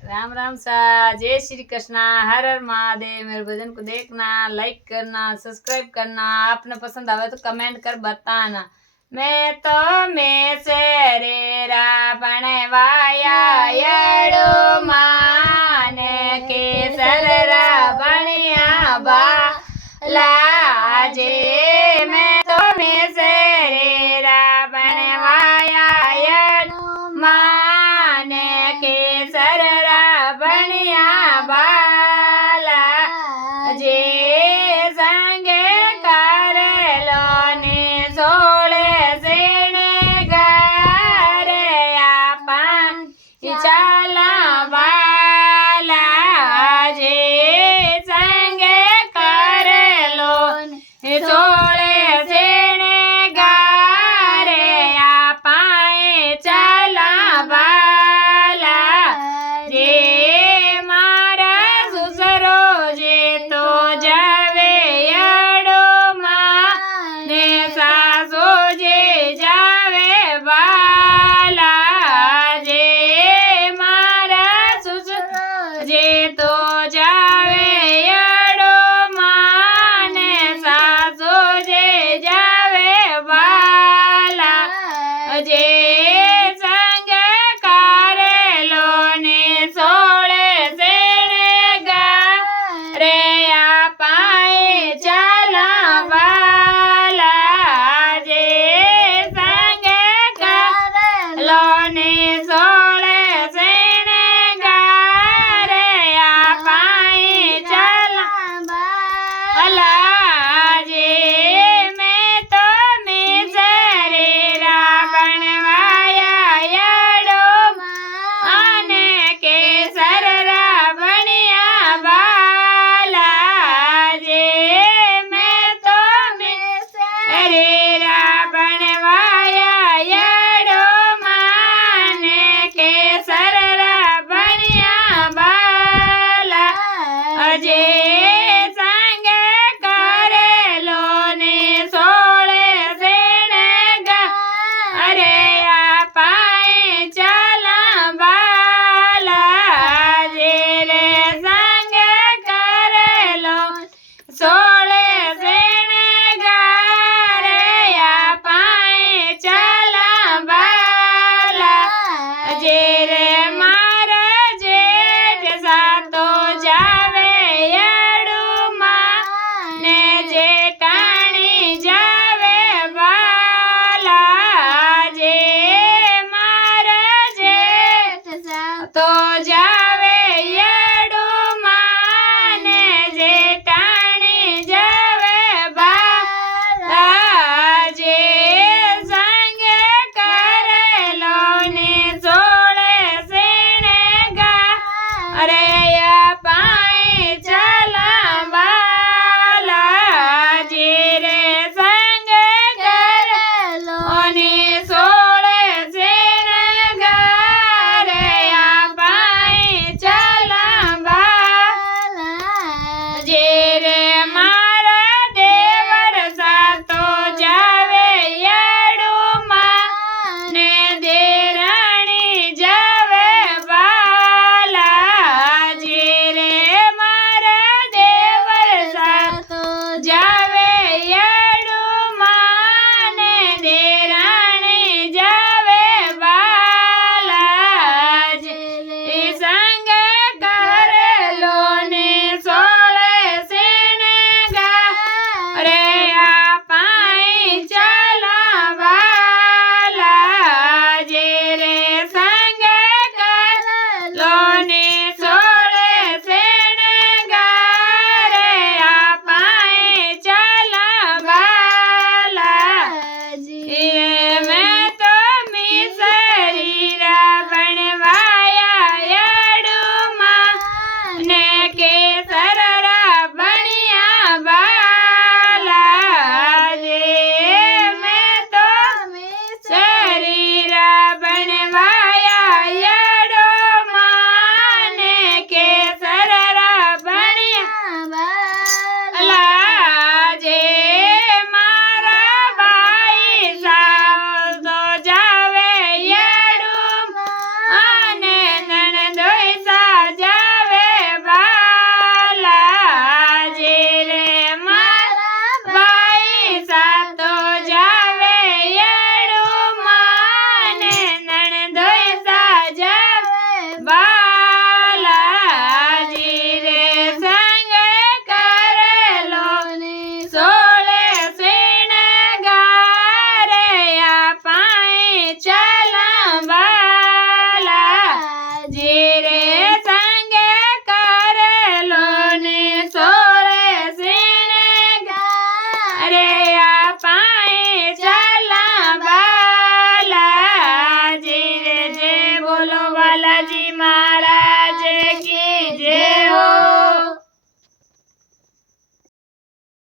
राम राम सा। जय श्री कृष्ण। हर हर महादेव। मेरे भजन को देखना, लाइक करना, सब्सक्राइब करना। आपने पसंद आवे तो कमेंट कर बताना। मैं तो में से रे बनवाया यड़ो माने के सररा बनिया बाला जे। मैं तो में से रे बनवाया यड़ो माने के सररा बनिया बाला जे। संगे करेलो ने सोले सेने गारे आपन चला बाला जे। संगे करेलो ने सोले सेने गारे आपाए चला बाला जे। मारा सुसरो जे तो जावे यड़ो माने सासो जे जावे बाला जे। मारा सुसरो जे तो जावे यड़ो माने सासो जे जावे बाला जे। संगे करेलो ने सोले सेने गारे आपाए चला बाला जे। संगे करेलो ने सोले सेने गारे आपाए चला बाला जे। मैं तो में शरीरा बनवाया यड़ो माने के सररा बनिया बाला जे। मैं तो में शरीरा बनवाया यड़ो माने के सररा बनिया बाला जे। संगे करेलो ने सोले सेने गारे आपाए चला बाला जे रे। संगे करेलो सोले सेने गारे आपाए चला बाला जे रे। मारा जेठ सातो जावे यड़ो माने जेठाणी जावे बाला जे। मारा जेठ सातो जा